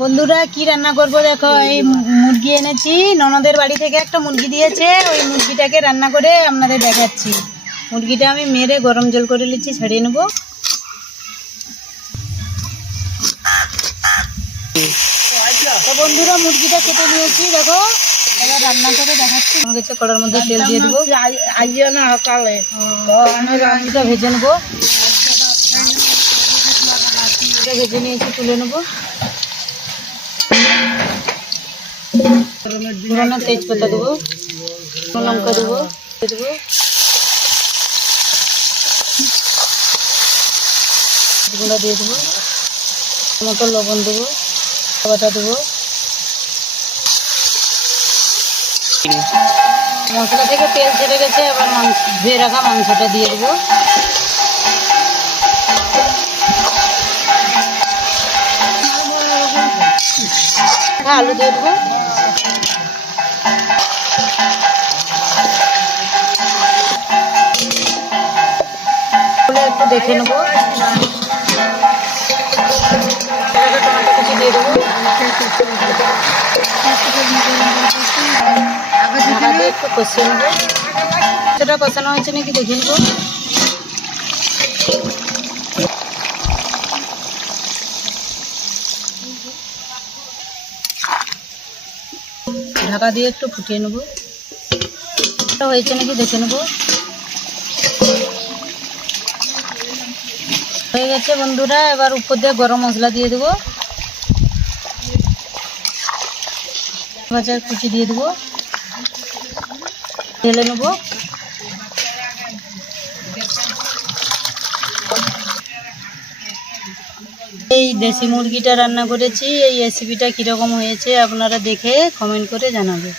বন্ধুরা কি রান্না করব দেখো, এই মুরগি এনেছি, ননদের বাড়ি থেকে একটা মুরগি দিয়েছে। ওই মুরগিটাকে রান্না করে আপনাদের দেখাচ্ছি। মুরগিটা আমি মেরে গরম জল করে নিচ্ছি, ছাড়িয়ে নেব। তো বন্ধুরা মুরগিটা কেটে নিয়েছি, দেখো এবার রান্না করে দেখাচ্ছি। আমার কাছে কড়ার মধ্যে তেল দিয়ে দেবো, মুরগিটা ভেজে নেবো। ভেজে নিয়েছি, তুলে নেবো। পুরানো তেজপাতা দেবো, লঙ্কা দেবো, গুঁড়া দিয়ে দেবো, মতো লবণ দেবো, বাটা দেবো। মশলা থেকে তেল ছেড়ে গেছে, এবার ধুয়ে রাখা মাংসটা দিয়ে দেবো। আলু দিয়ে দেবো, একটু দেখে নেবো। টমেটো কুচি দিয়ে দেবো, একটু কষিয়ে নেবো। সেটা কষানো হয়েছে নাকি দেখে নেবো। ঢাকা দিয়ে একটু ফুটিয়ে নেবো, হয়েছে নাকি দেখে নেবো। হয়ে গেছে বন্ধুরা, এবার উপর দিয়ে গরম মশলা দিয়ে দেবো, ভাজার কুচি দিয়ে দেবো, ঢেলে নেবো। এই দেশি মুরগিটা রান্না করেছি। এই রেসিপিটা কীরকম হয়েছে আপনারা দেখে কমেন্ট করে জানাবেন।